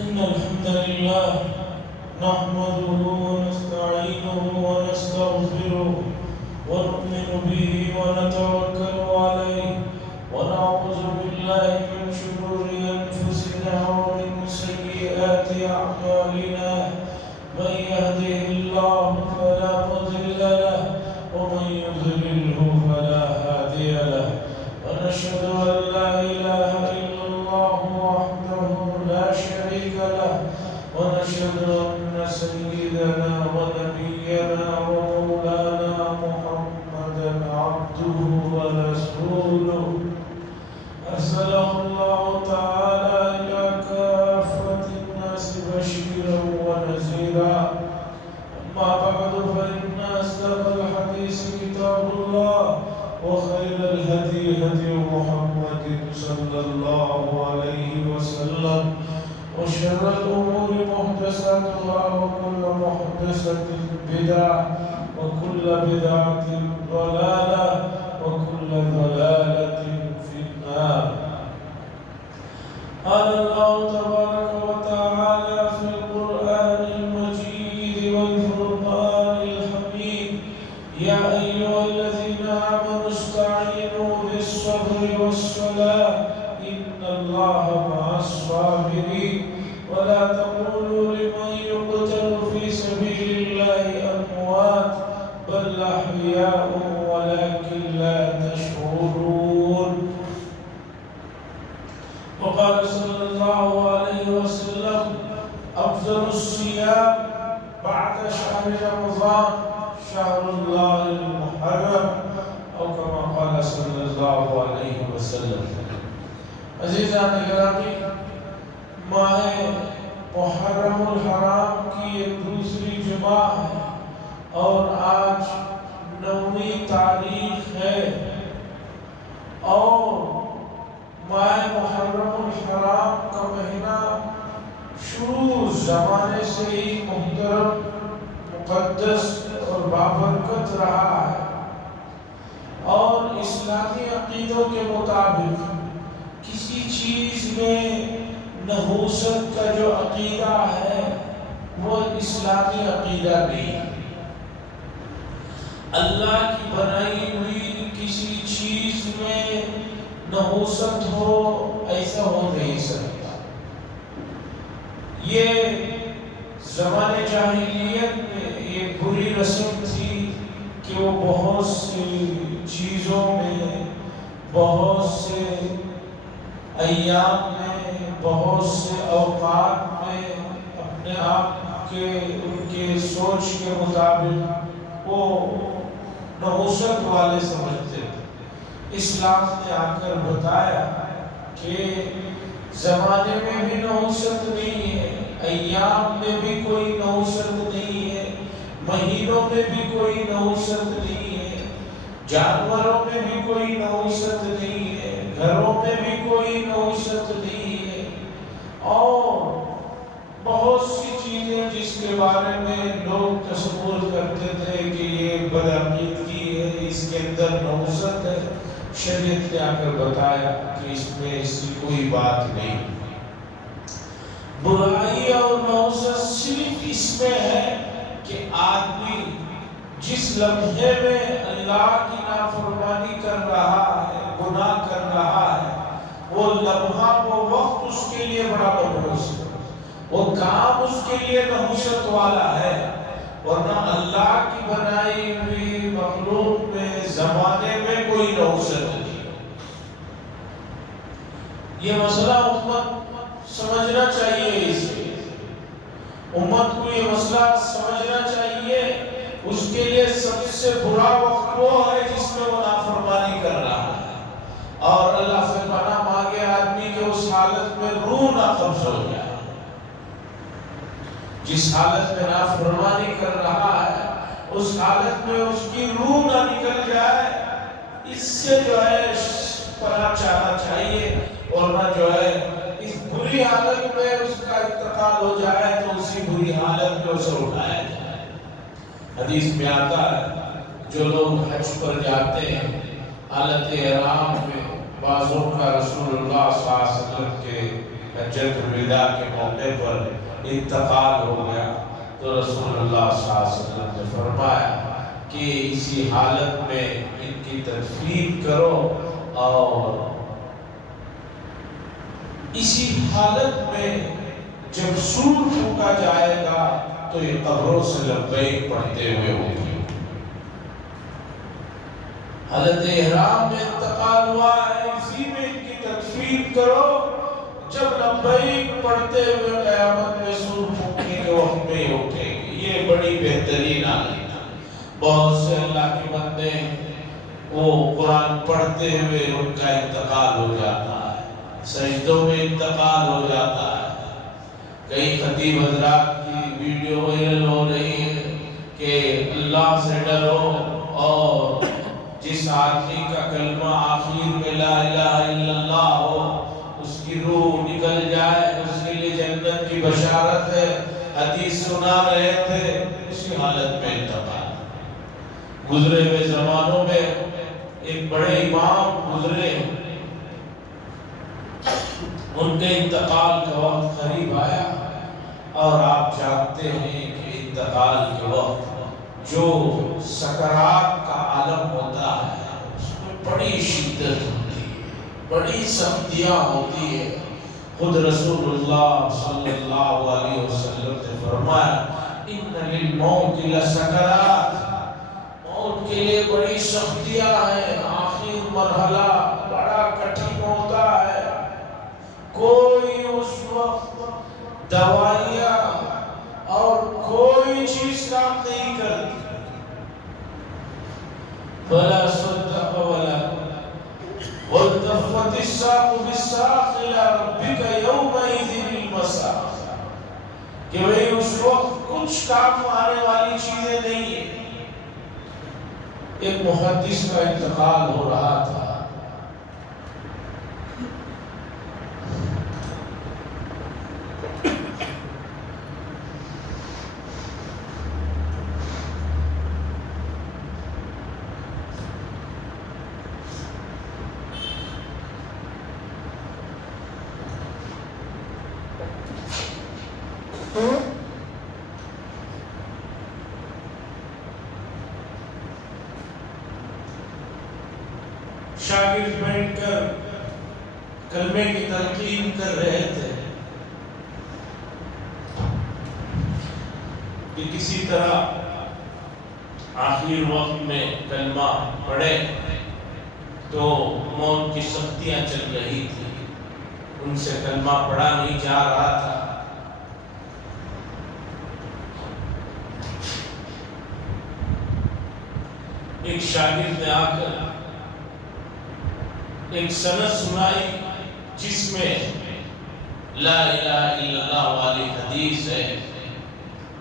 إن الحمد لله نحمده ونستعينه ونستغفره ونؤمن به ونتوكل عليه ونعوذ بالله من شرور أنفسنا ومن سيئات أعمالنا من يهده الله فلا مضل له ومن يضلله فلا هادي له ونشهد أن لا إله إلا الله وحده لا شريك له ونشهد أن سيدنا ونبينا ومولانا محمدا عبده ورسوله أرسله الله تعالى إلى كافة الناس بشيرا ونذيرا أما بعد فإن أصدق الحديث كتاب الله وخير الهدي هدي محمد صلى الله عليه وسلم وشر الأمور محدثاتها وكل محدثة بدعة وكل بدعة ضلالة وكل ضلالة في النار. قال الله تبارك وتعالى في القرآن المجيد والفرقان الحميد: يا أيها الذين آمنوا استعينوا بالصبر والصلاة إن الله مع الصابرين ولا تقولوا لمن يقتل في سبيل الله أموات بل أحياء ولكن لا تشعرون. وقال صلى الله عليه وسلم: أفضل الصيام بعد شهر رمضان شهر الله المحرم، أو كما قال صلی اللہ علیہ وسلم. عزیزان گرامی، ماہ محرم الحرام کی ایک دوسری جمعہ ہے اور آج 9ویں تاریخ ہے، اور ماہ محرم الحرام کا مہینہ شروع زمانے سے ہی محترم، مقدس اور بابرکت رہا ہے، اور اسلامی عقیدوں کے مطابق کسی چیز میں نحوست کا جو عقیدہ ہے وہ اسلامی عقیدہ نہیں. اللہ کی بنائی ہوئی کسی چیز میں نحوست ہو، ایسا ہو نہیں سکتا. یہ زمانے جاہلیت میں ایک بری رسم تھی کہ وہ بہت سی چیزوں میں، بہت سے ایام میں، بہت سے اوقات میں اپنے آپ کے ان کے سوچ کے مطابق وہ نحوست والے سمجھتے تھے. اسلام نے آ کر بتایا کہ زمانے میں بھی نحوست نہیں ہے، ایام میں بھی کوئی نحوست نہیں ہے، مہینوں میں بھی کوئی نحوست نہیں ہے، جانوروں میں بھی کوئی نحوست نہیں ہے، گھروں میں بھی کوئی نحوست نہیں ہے، اور بہت سی چیزیں جس کے بارے میں لوگ تصور کرتے تھے کہ یہ بدعقیدگی ہے، اس کے اندر نحوست ہے، شریعت نے آ کر بتایا کہ اس میں ایسی کوئی بات نہیں. برائی اور نحوست صرف اس میں ہے کہ آدمی جس لمحے میں اللہ کی نافرمانی کر رہا ہے، گناہ کر رہا ہے، وہ لمحہ، وہ وقت اس کے لیے بڑا منحوس ہے، وہ کام اس کے لیے نحوست والا ہے، ورنہ اللہ کی بنائی ہوئی مخلوق میں زمانے میں کوئی نحوست نہیں. یہ مسئلہ امت سمجھنا چاہیے، اسے امت کو یہ مسئلہ سمجھنا چاہیے. اس کے لیے سب سے برا وقت وہ ہے جس میں وہ نافرمانی کر رہا ہے، اور اللہ سے پناہ مانگے آدمی کے اس حالت میں روح نہ قبض ہو جائے. جس حالت میں نافرمانی کر رہا ہے اس حالت میں اس کی روح نہ نکل جائے، اس سے جو ہے پناہ چاہنا چاہیے، اور نہ جو ہے اس بری حالت میں اس کا انتقال ہو جائے تو اسی بری حالت میں اسے اٹھایا جائے. حدیث میں آتا ہے جو لوگ حج پر جاتے ہیں حالت احرام میں بعضوں کا رسول اللہ صلی اللہ علیہ وسلم کے حجت الوداع کے موقع پر انتقال ہو گیا تو رسول اللہ صلی اللہ علیہ وسلم نے فرمایا کہ اسی حالت میں ان کی تدفین کرو اور اسی حالت میں جب سور پھونکا جائے گا تو یہ قبروں سے لبیک پڑھتے ہوئے ہوگی۔ حالت احرام میں انتقال ہوا ہے، اسی میں ان کی تدفین کرو، جب لبیک پڑھتے ہوئے قیامت میں سور پھونکنے کے وقت میں اٹھیں گے۔ یہ بڑی بہترین حالت ہے۔ بہت سے اللہ کے بندے وہ قرآن پڑھتے ہوئے ان کا انتقال ہو جاتا ہے، سجدوں میں انتقال ہو جاتا ہے۔ کئی خطیب حضرات کی ویڈیو وائرل ہو رہی ہے کہ اللہ سے ڈرو اور جس آدمی کا کلمہ آخر میں لا الہ الا اللہ ہو اس کی روح نکل جائے اس کے لیے جنت کی بشارت ہے، حدیث سنا رہے تھے، اسی حالت میں انتقال۔ گزرے ہوئے زمانوں میں ایک بڑے امام گزرے، ان کے انتقال کا وقت قریب آیا اور آپ جانتے ہیں کہ انتقال کے وقت جو سکرات کا عالم ہوتا ہے اس میں بڑی شدت ہوتی ہے، بڑی سختیاں ہوتی ہے۔ خود رسول اللہ صلی اللہ علیہ وسلم نے فرمایا ان للموت لسکرات، موت کے لیے بڑی سختیاں ہیں، آخر مرحلہ بڑا کٹھن ہوتا ہے، کوئی اس وقت دوائیاں اور کوئی چیز کام نہیں کرتی۔ ولا صدق ولا والتفت الساق بالساق الى ربك يومئذ المساق، کہ وہی اس وقت کچھ کام آنے والی چیزیں نہیں ہیں۔ ایک محدث کا انتقال ہو رہا تھا، شاگرد بیٹھ کر کلمے کی تلقین کر رہے تھے کہ کسی طرح آخر وقت میں کلمہ پڑھے تو موت کی سختیاں چل رہی تھی، ان سے کلمہ پڑھا نہیں جا رہا تھا۔ ایک شاگرد نے آ کر ایک سند سنائی جس میں لا الہ الا اللہ والی حدیث ہے۔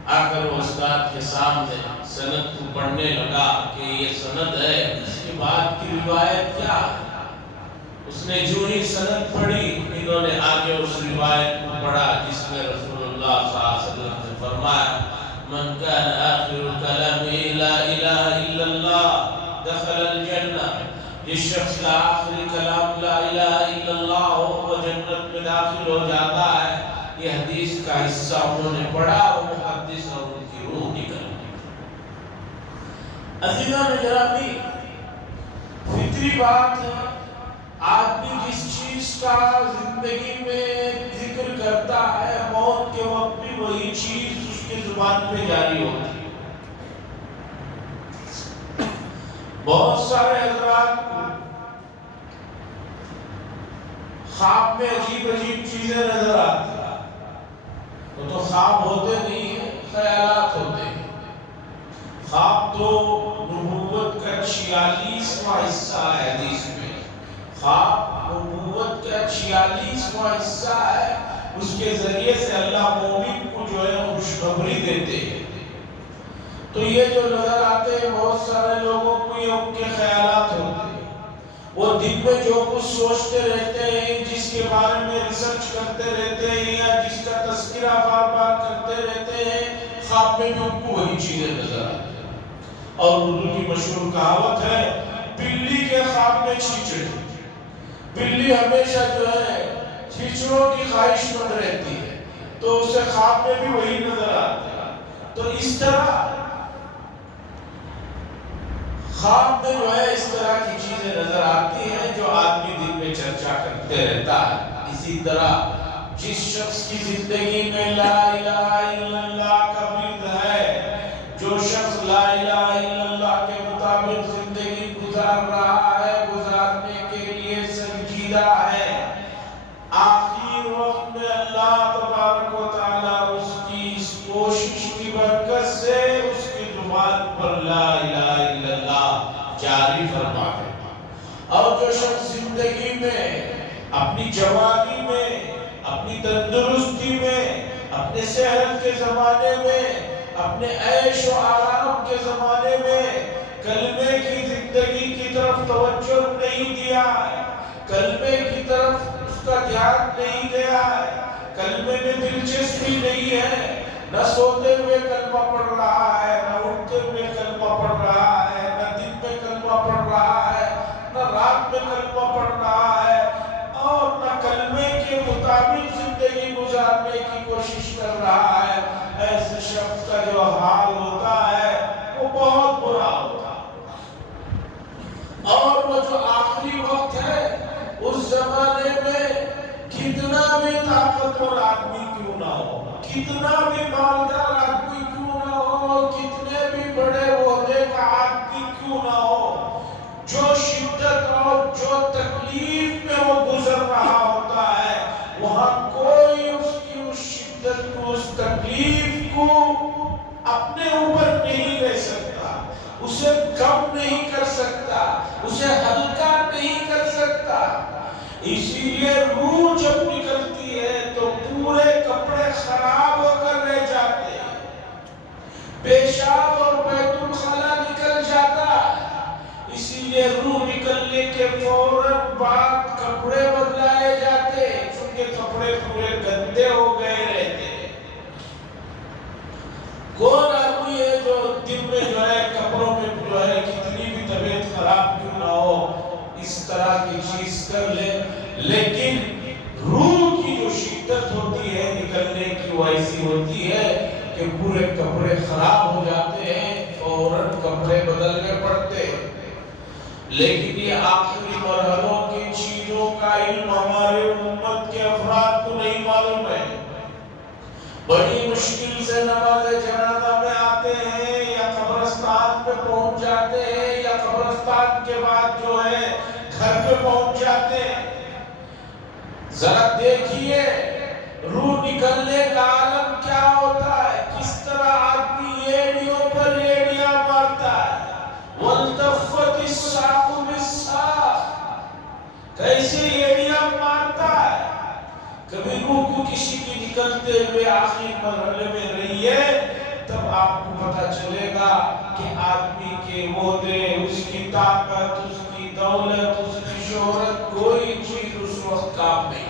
آ کر وہ استاد کے سامنے سند کو پڑھنے لگا کہ یہ سند ہے، اس کے بعد کی روایت کیا ہے۔ اس نے جو ہی سند پڑھی انہوں نے آگے اس روایت کو پڑھا جس میں رسول اللہ صلی اللہ علیہ وسلم نے فرمایا من کان آخر کلامہ لا الہ الا اللہ دخل الجنہ، جس شخص کا آخری کلام لا الہ الا اللہ ہو وہ جنت میں داخل ہو جاتا ہے۔ یہ حدیث کا حصہ انہوں نے پڑھا اور محدث اور ان کی روح نکل گئی۔ عزیزان گرامی، فطری بات ہے، آدمی جس چیز کا زندگی میں ذکر کرتا ہے موت کے وقت بھی وہی چیز اس کی زبان پہ جاری ہوتی ہے۔ بہت سارے حضرات کو خواب میں عجیب عجیب چیزیں نظر آتی ہیں، وہ تو خواب ہوتے نہیں ہیں، خیالات ہوتے ہیں۔ خواب تو نبوت کا 46واں حصہ ہے، حدیث میں خواب نبوت کا 46واں حصہ ہے، اس کے ذریعے سے اللہ مومن کو جو ہے خوشخبری دیتے ہیں۔ تو یہ جو نظر آتے ہیں بہت سارے لوگوں کو یہ ان کے خیالات ہوتے ہیں، وہ دن میں جو کچھ سوچتے رہتے ہیں، جس کے بارے میں ریسرچ کرتے رہتے ہیں یا جس کا تذکرہ بار بار کرتے رہتے ہیں، خواب میں بھی ان کو وہی چیزیں نظر آتی ہیں۔ اور اردو کی مشہور کہاوت ہے بلی کے خواب میں چیچڑ، بلی ہمیشہ جو ہے چھچڑوں کی خواہش مند رہتی ہے تو اسے خواب میں بھی وہی نظر آتا ہے۔ تو اس طرح خواب میں جو ہے اس طرح کی چیزیں نظر آتی ہیں جو آدمی دل میں چرچا کرتے رہتا ہے۔ اسی طرح جس شخص کی زندگی میں لا الہ الا اللہ کا ورد ہے، جو شخص لا الہ الا اللہ کے مطابق زندگی گزار رہا ہے، گزارنے کے لیے سنجیدہ ہے، آخر وقت میں اللہ تبارک و تعالیٰ اس کی اس کوشش کی برکت سے اس کی زبان پر لا الہ الا اللہ جاری فرما دیتا۔ اور جو شخص زندگی میں اپنی جوانی میں، اپنی تندرستی میں، اپنے صحت کے زمانے میں، اپنے عیش و آرام کے زمانے میں کلمے کی زندگی کی طرف توجہ نہیں دیا ہے، کلمے کی طرف اس کا دھیان نہیں گیا ہے، کلمے میں دلچسپی نہیں ہے، نہ سوتے ہوئے کلمہ پڑھ رہا ہے، نہ اٹھتے ہوئے کلمہ پڑھ رہا ہے، نہ دن میں کلمہ پڑھ رہا ہے، نہ رات میں کلمہ پڑھ رہا ہے، اور نہ کلمے کے مطابق زندگی گزارنے کی کوشش کر رہا ہے، ایسے شخص کا جو حال ہوتا ہے وہ بہت برا ہوتا ہے۔ اور وہ جو آخری وقت ہے اس زمانے میں کتنا بھی طاقتور آدمی کیوں نہ ہو، کتنا بھی مالدار آدمی کیوں نہ ہو، کتنے بھی بڑے عہدے کا آدمی کیوں نہ ہو، جو شدت اور جو تکلیف میں وہ گزر رہا ہوتا ہے، وہاں کوئی اس کی اس شدت کو، اس تکلیف کو اپنے اوپر نہیں لے سکتا، اسے کم نہیں کر سکتا، اسے ہلکا نہیں کر سکتا۔ اسی لیے روح جب نکلتی ہے تو پورے کپڑے خراب ہو کر رہ جاتے ہیں، پیشاب اور بیت الخلا نکل جاتا ہے، اسی لیے روح نکلنے کے فوراً بعد کپڑے بدلائے جاتے ہیں، چونکہ کپڑے پورے گندے ہو گئے رہتے ہیں۔ کون آدمی ہے جو دن میں جو ہے کپڑوں میں جو ہے کتنی بھی طبیعت خراب کیوں نہ ہو اس طرح کی چیز کر لے، لیکن روح کی جو شدت ہوتی ہے نکلنے کی وہ ایسی ہوتی ہے کہ پورے کپڑے خراب ہو جاتے ہیں، فوراً کپڑے بدلنے پڑتے ہیں۔ لیکن یہ آخری مرحلوں کی چیزوں کا علم ہمارے امت کے افراد کو نہیں معلوم ہے۔ بڑی مشکل سے نماز جنازہ میں آتے ہیں یا قبرستان پہ پہنچ جاتے ہیں یا قبرستان کے بعد جو ہے گھر پہ پہنچ جاتے ہیں۔ ذرا دیکھیے روح نکلنے کا عالم کیا ہوتا ہے، کس طرح آدمی ایڑیوں پر ایڑیاں مارتا ہے، وَالْتَفَّتِ السَّاقُ بِالسَّاقِ، کیسے ایڑیاں مارتا ہے۔ کبھی روح کو کسی کی نکلتے ہوئے آخری مرحلے میں رہیے، تب آپ کو پتہ چلے گا کہ آدمی کے عہدے، اس کی طاقت، اس کی دولت، اس کی شہرت، کوئی چیز اس وقت کام نہیں۔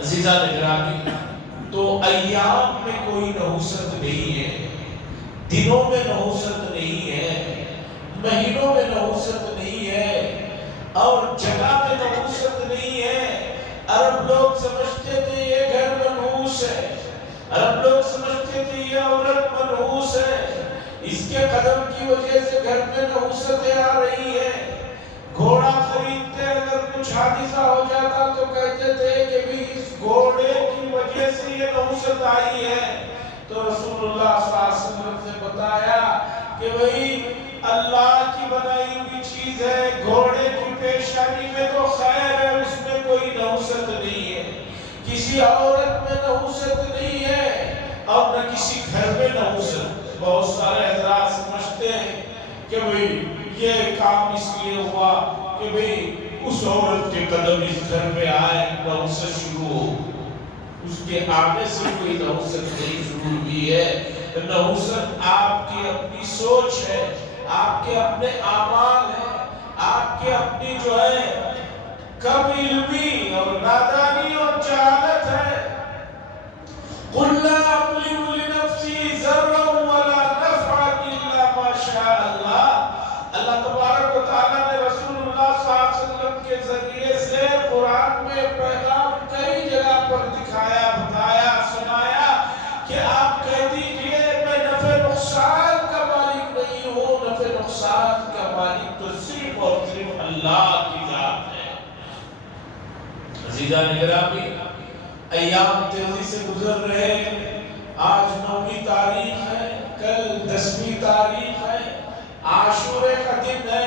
عزیزان گرامی، تو ایام میں کوئی نحوست نہیں ہے، دنوں میں نحوست نہیں ہے، مہینوں میں نحوست نہیں ہے، اور جگہ میں نحوست نہیں ہے۔ عرب لوگ سمجھتے تھے یہ گھر منحوس ہے، عرب لوگ سمجھتے تھے یہ عورت منحوس ہے، اس کے قدم کی وجہ سے گھر میں نحوستیں آ رہی ہیں۔ گھوڑا خریدتے اگر کچھ حادثہ ہو جاتا تو کہتے تھے کہ بھی اس گھوڑے کی وجہ سے یہ نحوست آئی ہے، تو رسول اللہ صلی اللہ علیہ وسلم سے بتایا کہ وہی اللہ کی بنائی ہوئی چیز ہے، گھوڑے کی پیشانی میں تو خیر ہے، اس میں کوئی نحوست نہیں ہے، کسی عورت میں نحوست نہیں ہے، اور نہ کسی گھر میں نحوست۔ بہت سارے حضرات سمجھتے ہیں کہ بھئی یہ کام اس لیے ہوا کہ بھئی اس عورت کے قدم اس گھر میں آئے، نحوست شروع ہو۔ اس کے آگے سے کوئی نحوست نہیں شروع ہوئی ہے۔ نحوست آپ کی اپنی سوچ ہے، آپ کے اپنے اعمال ہیں، آپ کے اپنی جو ہے کم علمی اور نادانی اور جہالت ہے۔ قُلْ لَا أَمْلِكُ لِنَفْسِي ضَرًّا وَلَا نَفْعًا إِلَّا مَا شَاءَ اللَّهُ۔ اللہ تبارک و تعالیٰ نے رسول اللہ صلی اللہ علیہ وسلم کے ذریعے سے قرآن میں عزیزان گرامی، ایام تیزی سے گزر رہے ہیں۔ آج 9ویں تاریخ ہے، کل 10ویں تاریخ ہے، عاشورے کا دن ہے،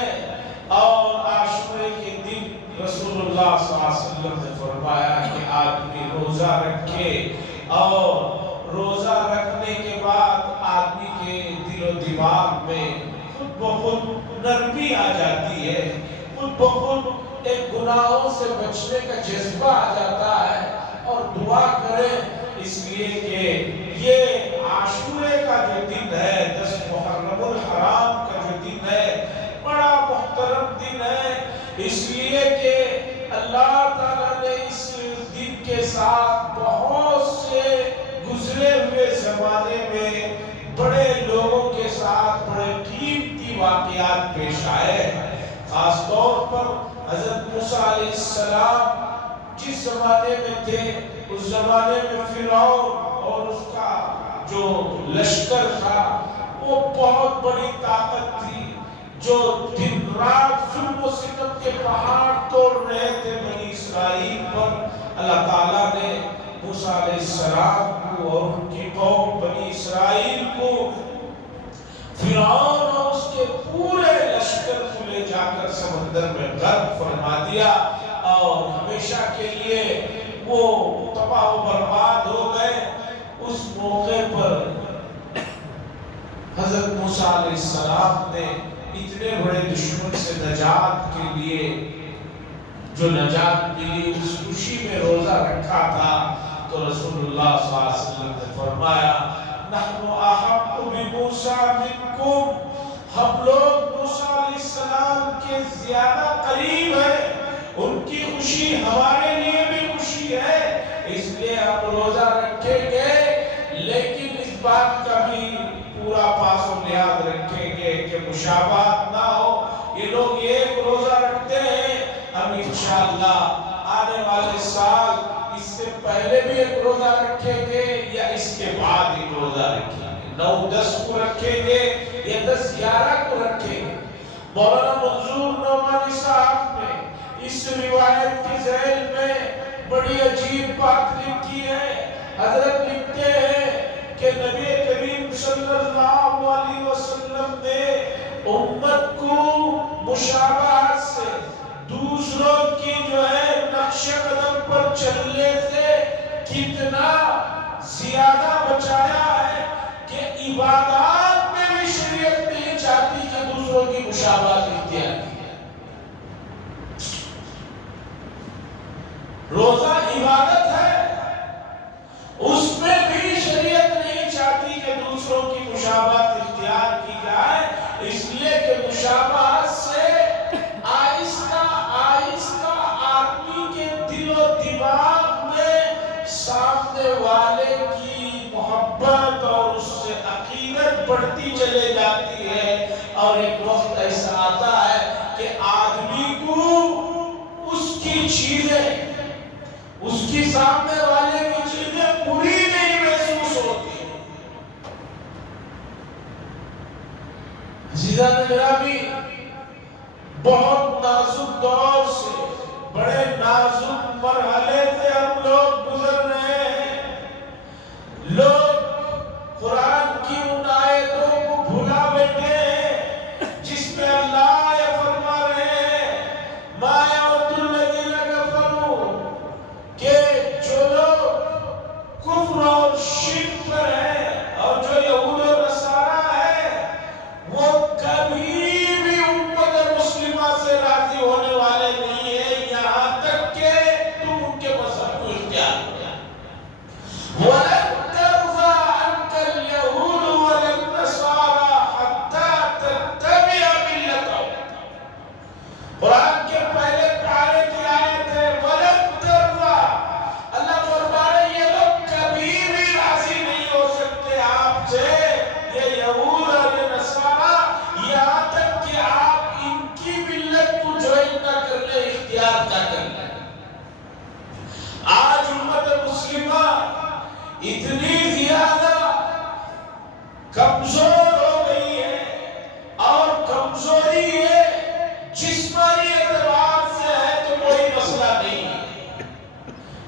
اور عاشورے کے دن رسول اللہ صلی اللہ علیہ وسلم نے فرمایا کہ آدمی روزہ رکھے، اور روزہ رکھنے کے بعد آدمی کے دل و دماغ میں خود بخود نرمی آ جاتی ہے، خود بخود ایک گناہوں سے بچنے کا جذبہ آ جاتا ہے، اور دعا کریں اس لیے کہ یہ عاشورے کا جو دن ہے، 10 محرم الحرام کا جو دن ہے، بڑا محترم دن ہے، اس لیے کہ اللہ تعالیٰ نے اس دن کے ساتھ بہت سے گزرے ہوئے زمانے میں بڑے لوگوں کے ساتھ بڑے قیمتی واقعات پیش آئے ہیں۔ خاص طور پر حضرت موسیٰ علیہ السلام جس زمانے میں تھے، اس زمانے میں فرعون اور اس کا جو لشکر تھا وہ بہت بڑی طاقت تھی، جو دن رات ظلم و ستم کے پہاڑ توڑ رہے تھے بنی اسرائیل پر۔ اللہ تعالیٰ نے موسیٰ علیہ السلام کو اور ان کی قوم بنی اسرائیل کو فرعون اور اس کے پورے لشکر کو لے جا کر سمندر میں غرق فرما دیا، اور ہمیشہ کے لیے وہ تباہ و برباد ہو گئے۔ اس موقع پر حضرت موسیٰ علیہ السلام نے اتنے بڑے دشمن سے نجات کے لیے جو نجات ملی، اس خوشی میں روزہ رکھا تھا، تو رسول اللہ صلی اللہ علیہ وسلم نے فرمایا نحن احق بموسیٰ منکم، ہم لوگ موسیٰ علیہ السلام کے زیادہ قریب ہیں، ان کی خوشی ہمارے لیے بھی خوشی ہے، اس لیے ہم روزہ رکھیں گے، لیکن اس بات کا بھی پورا پاس و لحاظ رکھیں گے کہ مشابہت نہ ہو۔ یہ لوگ ایک روزہ رکھتے ہیں، ہم انشاءاللہ آنے والے سال اس سے پہلے بھی ایک روزہ رکھیں گے یا اس کے بعد ایک روزہ رکھیں گے، 9-10 کو رکھیں گے یا 10-11 کو رکھیں گے۔ مولانا منظور نعمانی صاحب نے اس روایت کی ذیل میں بڑی عجیب بات لکھی ہے۔ حضرت لکھتے ہیں کہ نبی کریم صلی اللہ علیہ وسلم نے امت کو مشابہت سے، دوسروں کی جو ہے نقش قدم پر چلنے سے کتنا زیادہ بچایا ہے کہ عبادات میں بھی شریعت نہیں چاہتی کہ دوسروں کی مشابہت اختیار کی۔ روزہ عبادت ہے، اس میں بھی شریعت نہیں چاہتی کہ دوسروں کی مشابہت اختیار کی جائے، اس لیے کہ مشابہت سے آہستہ آہستہ آدمی کے دل و دماغ میں سامنے والے کی محبت اور اس سے عقیدت بڑھتی چلے جاتی ہے، اور ایک وقت ایسا آتا ہے کہ آدمی کو اس کی چیزیں، اس کی سامنے والے کی چیزیں پوری نہیں محسوس ہوتی۔ عزیزان گرامی، بہت نازک دور سے، بڑے نازک مرحلے سے ہم لوگ گزر رہے ہیں۔ لوگ قرآن کی ان آیتوں کو بھلا بیٹھے ہیں جس میں اللہ یہ فرما رہے ہیں ما یود الذین کفروا، کہ جو لوگ کفر اور شرک پر ہیں اور جو یہود و نصارہ ہیں، وہ کبھی بھی امت مسلمہ سے راضی ہونے والے نہیں ہیں، یہاں تک کہ تم ان کے مذہب کو اختیار کرو۔ وَلَن تَرْضَىٰ عَنْكَ الْيَهُودُ وَلَا النَّصَارَىٰ حَتَّىٰ تَتَّبِعَ مِلَّتَهُمْ۔ قرآن کے پہلے پارے کی آیت ہے وَلَن تَرْضَىٰ، اللہ فرما رہے یہ لوگ کبھی بھی راضی نہیں ہو سکتے آپ سے، یہ یہود اور یہ نصارہ، یہاں تک کہ آپ ان کی ملت کو جوائن نہ کر لیں، اختیار نہ کر لیں۔ آج امت مسلمہ اتنی زیادہ کمزور ہو گئی ہے، اور کمزوری ہے جسمانی اعتبار سے ہے تو کوئی مسئلہ نہیں ہے،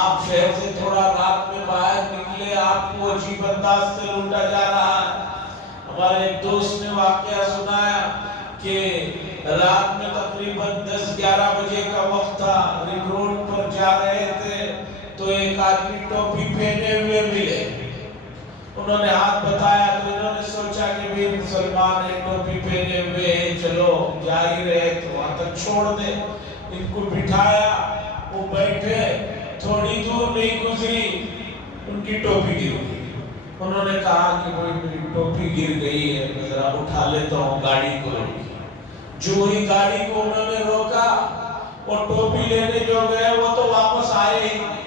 آپ شہر سے تھوڑا رات میں باہر نکلے، آپ کو عجیب انداز سے لوٹا جا رہا ہے۔ ہمارے ایک دوست نے واقعہ سنایا کہ رات میں تقریباً 10-11 بجے کا وقت تھا، رنگ روڈ پر جا رہے تھے تو ایک آدمی ٹوپی پہنے ہوئے ملے۔ انہوں نے ہاتھ بتایا تو انہوں نے سوچا کہ بھی مسلمان ہیں، ٹوپی پہنے ہوئے ہیں، چلو جا ہی رہے تو وہاں تک چھوڑ دے۔ ان کو بٹھایا، وہ بیٹھے، تھوڑی دور نہیں گزری ان کی ٹوپی گر گئی۔ انہوں نے کہا کہ کوئی میری ٹوپی گر گئی ہے، میں ذرا اٹھا لیتا ہوں، گاڑی کو روکی۔ جو ہی گاڑی کو انہوں نے روکا، وہ ٹوپی لینے جو گئے وہ تو واپس آئے ہی نہیں۔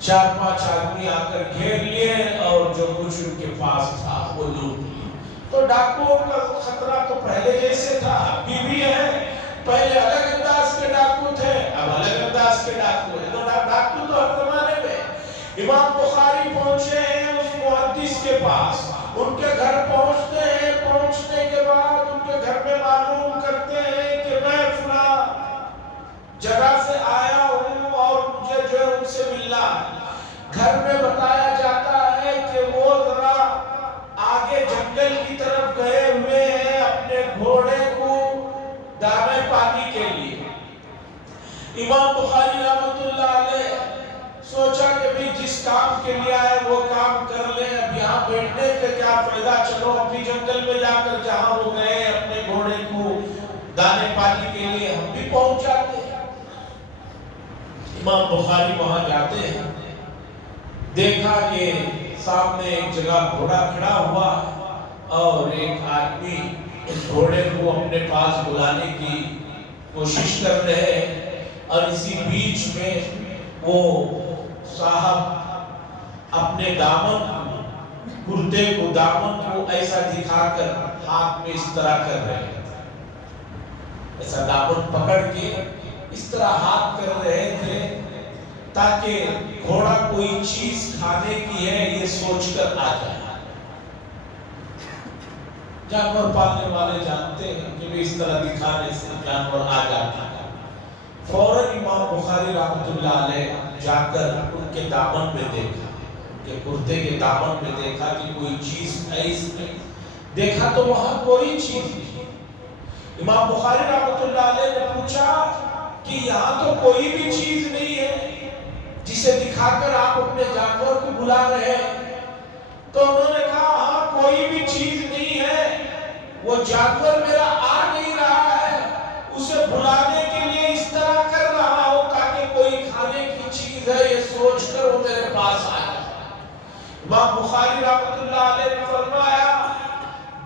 4-5 آدمی آ کر گھیر لیے اور جو کچھ ان کے پاس تھا وہ لوٹ لیے۔ تو ڈاکوؤں کا خطرہ تو پہلے جیسے تھا، ابھی بھی ہے۔ پہلے الگ انداز کے ڈاکو تھے، اب الگ انداز کے ڈاکو ہیں۔ ڈاکو تو ہر زمانے میں۔ امام بخاری پہنچے ہیں اس محدث کے پاس، ان کے گھر پہنچتے ہیں، پہنچنے کے بعد ان کے گھر میں معلوم کرتے ہیں کہ میں فلاں جگہ سے آیا ہوں اور مجھے جو ہے ان سے ملنا ہے۔ گھر میں بتایا جاتا ہے کہ وہ ذرا آگے جنگل کی طرف گئے ہوئے ہیں اپنے گھوڑے کو دانے پانی کے لیے۔ امام بخاری رحمۃ اللہ علیہ سوچا کہ بھی جس کام کے لیے آئے وہ کام کر لیں، اب یہاں بیٹھنے کے کیا فائدہ، چلو اپنی جنگل میں جا کر جہاں وہ گئے اپنے گھوڑے کو دانے پانی کے لیے ہم بھی پہنچ جاتے ہیں۔ امام بخاری وہاں جاتے ہیں، دیکھا کہ سامنے ایک جگہ گھوڑا کھڑا ہوا اور ایک آدمی اس گھوڑے کو اپنے پاس بلانے کی کوشش کر رہے ہیں، اور اسی بیچ میں وہ صاحب اپنے دامن کرتے کو، دامن کو ایسا دکھا کر ہاتھ میں اس طرح کر رہے ہیں، ایسا دامن پکڑ کے اس طرح ہاتھ کر رہے تھے تاکہ گھوڑا کوئی چیز کھانے کی ہے یہ سوچ کر آ جائے۔ جانور پالنے والے جانتے ہیں کہ اس طرح دکھانے سے جانور آ جاتا ہے۔ فوراً امام بخاری رحمۃ اللہ علیہ جا کر ان کے دامن میں دیکھا، ان کے کرتے کے دامن میں دیکھا کہ کوئی چیز ہے اس میں، دیکھا تو وہاں کوئی چیز نہیں۔ امام بخاری رحمۃ اللہ علیہ نے پوچھا کہ یہاں تو کوئی بھی چیز نہیں ہے جسے دکھا کر آپ اپنے جانور کو بلا رہے ہیں؟ تو انہوں نے کہا ہاں کوئی بھی چیز نہیں ہے، وہ جانور میرا آ نہیں رہا ہے، اسے بلانے کے لیے اس طرح کر رہا ہوں تاکہ کوئی کھانے کی چیز ہے یہ سوچ کر وہ میرے پاس آیا۔ امام بخاری رحمۃ اللہ علیہ نے فرمایا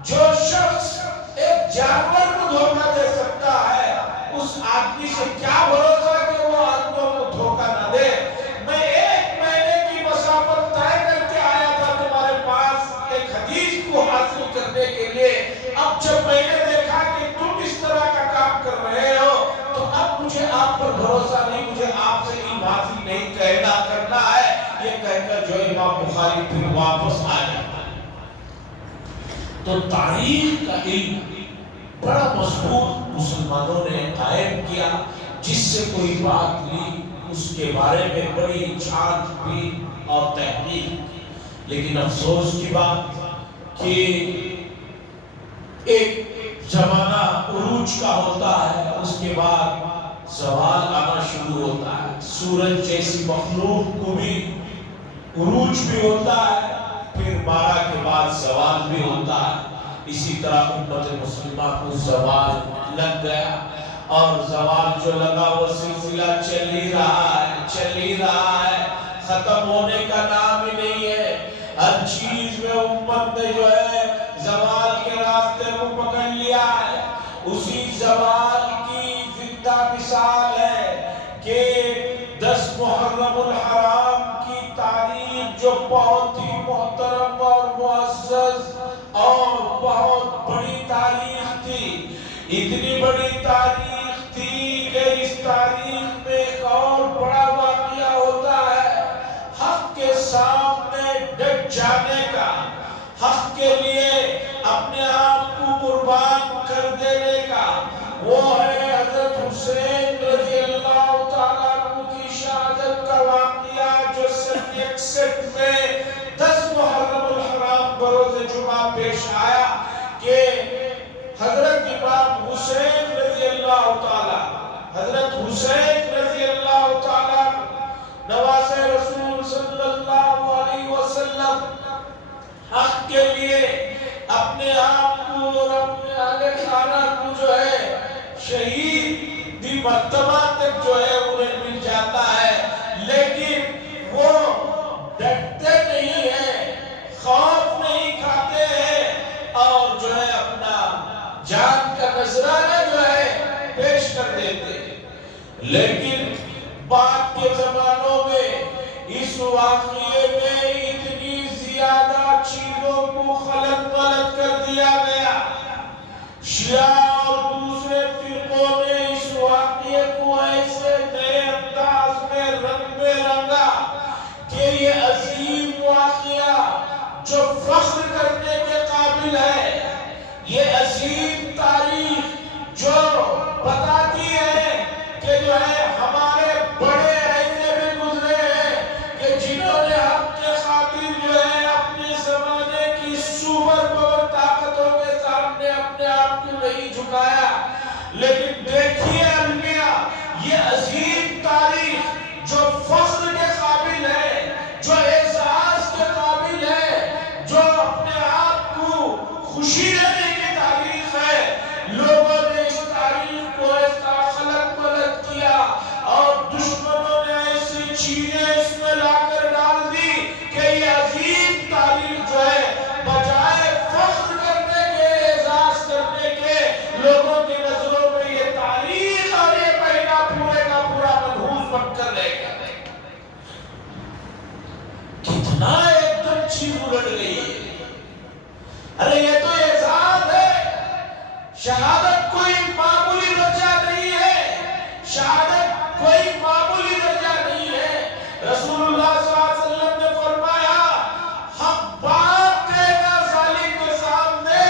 جو شخص ایک جانور کو دھوکہ دے سکتا ہے اس آدمی سے کیا بھروسہ کہ وہ آدمیوں کو دھوکہ نہ دے۔ میں 1 مہینے کی مسافت طے کر کے آیا تھا تمہارے پاس ایک حدیث کو حاصل کرنے کے لیے، اب جب میں نے دیکھا کہ تم اس طرح کا کام کر رہے ہو تو اب مجھے آپ پر بھروسہ نہیں، مجھے آپ سے یہ بات نہیں کہنا کرنا ہے، یہ کہہ کر جو امام بخاری پھر واپس آ جاتا ہے۔ تو تاریخ کا علم بڑا مضبوط مسلمانوں نے قائم کیا، جس سے کوئی بات لی اس کے بارے میں بڑی چھانٹ بین اور تحقیق۔ لیکن افسوس کی بات کہ ایک زمانہ عروج کا ہوتا ہے، اس کے بعد زوال آنا شروع ہوتا ہے۔ سورج جیسی مخلوق کو بھی عروج بھی ہوتا ہے، پھر 12 کے بعد زوال بھی ہوتا ہے۔ اسی طرح امت مسلمہ کو زوال لگ گیا، اور زوال جو لگا وہ سلسلہ چل ہی رہا ہے، ختم ہونے کا نام ہی نہیں ہے۔ ہر چیز میں امت نے جو ہے زوال کے راستے کو پکڑ لیا ہے۔ اسی زوال کی زندہ مثال ہے کہ 10 محرم الحرام کی تاریخ جو بہت ہی محترم اور معزز اور بہت بڑی تاریخ تھی، اتنی بڑی تاریخ تھی کہ اس تاریخ میں ایک اور بڑا واقعہ ہوتا ہے، حق کے سامنے ڈٹ جانے کا، حق کے لیے اپنے آپ کو قربان کر دینے کا۔ وہ ہے حضرت حسین رضی اللہ تعالیٰ عنہ کی شہادت کا جو ہے شہید دی مرتبہ تک جو ہے انہیں مل جاتا ہے، لیکن وہ ڈرتے نہیں ہیں، خوف نہیں کھاتے ہیں، اور جو ہے اپنا جان کا نذرانہ جو ہے پیش کر دیتے ہیں۔ لیکن بعد کے زمانوں میں اس واقعے میں اتنی زیادہ چیزوں کو خلط ملط کر دیا گیا، شیعہ اور دوسرے فرقوں نے اس واقعے کو ایسے نئے انداز میں رنگ میں رنگا کہ یہ عظیم واقعہ جو فخر کرنے کے قابل ہے، یہ عظیم تاریخ جو بتاتی ہے کہ جو ہے ہمارے بڑے ایسے بھی گزرے ہیں کہ جنہوں نے حق کے خاطر جو ہے اپنے زمانے کی سوبر پاور طاقتوں کے سامنے اپنے آپ کو نہیں جھکایا، لیکن دیکھیے انبیاء، یہ عظیم تاریخ جو فخر کے قابل ہے، جو اعزاز کے قابل ہے، جو اپنے آپ کو خوشی دینے کی تاریخ ہے، لوگوں نے اس تاریخ کو ایسا خلط ملط کیا اور دشمنوں نے ایسی چیزیں اس میں لا کر ڈال دی کہ یہ عظیم تاریخ جو ہے بجائے فخر کرنے کے، اعزاز کرنے کے، لوگوں کی نظروں میں یہ تاریخ اور یہ مہینہ پورے کا پورا منحوس بن کر رہ گیا۔ کتنا ایک دم چیز الٹ گئی ہے۔ ارے یہ تو اعزاز ہے، شہادت کوئی معمولی درجہ نہیں ہے، شہادت کوئی معمولی درجہ نہیں ہے۔ رسول اللہ صلی اللہ علیہ وسلم نے فرمایا ہم بات دے گا ظالم کے سامنے،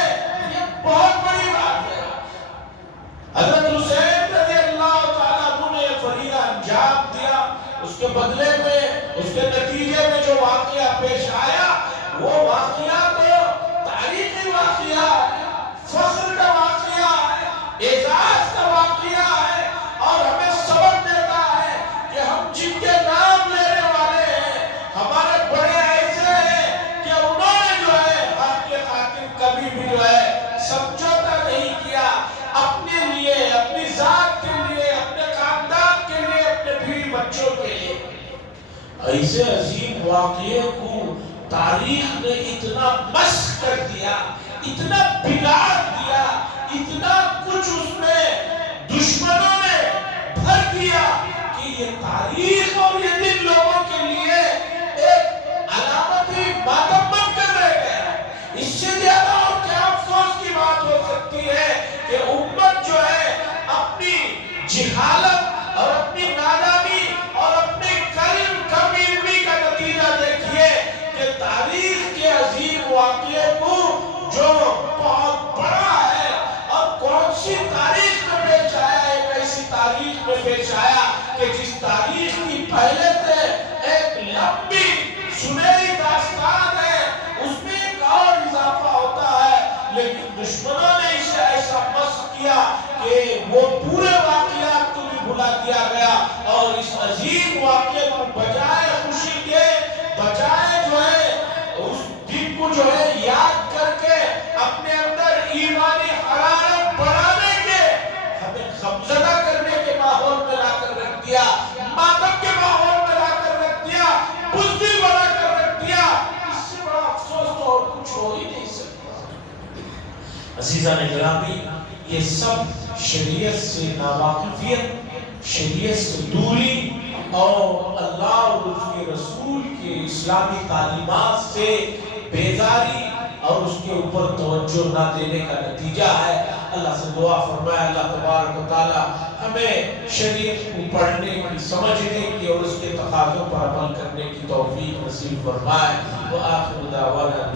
یہ بہت بڑی بات ہے۔ حضرت حسین رضی اللہ تعالیٰ عنہ نے فریضہ انجام دیا، اس کے بدلے میں، اس کے نتیجے میں جو واقعہ پیش آیا، وہ واقعہ تو تاریخی واقعہ ہے، فخر کا واقعہ ہے، اعزاز کا واقعہ ہے، اور ہمیں سبق دیتا ہے کہ ہم جن کے نام لینے والے ہیں، ہمارے بڑے ایسے ہیں کہ انہوں نے جو ہے حق کے خاطر کبھی بھی جو ہے سمجھوتا نہیں کیا، اپنے لیے، اپنی ذات کے لیے، اپنے خاندان کے لیے، اپنے بیوی بچوں کے لیے۔ ایسے عظیم واقعے کو تاریخ نے اتنا مسخ کر دیا، اتنا بگاڑ دیا، اتنا کچھ اس میں دشمنوں نے بھر دیا کہ یہ تاریخ اور یہ دن لوگوں کے لیے ایک علامتی ماتم بن کر رہ گیا۔ اس سے زیادہ اور کیا افسوس کی بات ہو سکتی ہے کہ امت جو ہے اپنی جہالت اور اپنی نادانی اور اپنی کمی علمی کا نتیجہ دیکھیے کہ تاریخ کے عظیم واقعے کو جو بہت بڑا ہے، اور کون سی تاریخ میں پیش آیا، ایک ایسی تاریخ میں پیش آیا کہ جس تاریخ کی پہلے سے ایک لمبی سنہری داستان ہے، اس میں ایک اور اضافہ ہوتا ہے، لیکن دشمنوں نے اسے ایسا مسخ کیا کہ وہ پورے واقعات کو بھی بھلا دیا گیا، اور اس عظیم واقعے کو بجائے خوشی کے، بجائے جو ہے اس دن کو جو ہے یاد کر کے اپنے اندر ایمانی حرارت بڑھانے کے، ہمیں غمزدہ کرنے کے ماحول میں لا کر رکھ دیا، ماتم کے ماحول میں لا کر رکھ دیا، بزدل بنا کر رکھ دیا۔ اس سے بڑا افسوس تو اور کچھ ہو ہی نہیں سکتا۔ عزیزان گرامی، یہ سب شریعت سے ناواقفیت، شریعت سے دوری اور اللہ اور اس کے رسول کے اسلامی تعلیمات سے بیزاری اور اس کے اوپر توجہ نہ دینے کا نتیجہ ہے۔ اللہ سے دعا فرمائے اللہ تبارک و تعالی ہمیں شریعت کو پڑھنے کی، سمجھنے کی اور اس کے تقاضوں پر عمل کرنے کی توفیق نصیب فرمائے۔ وآخر دعوانا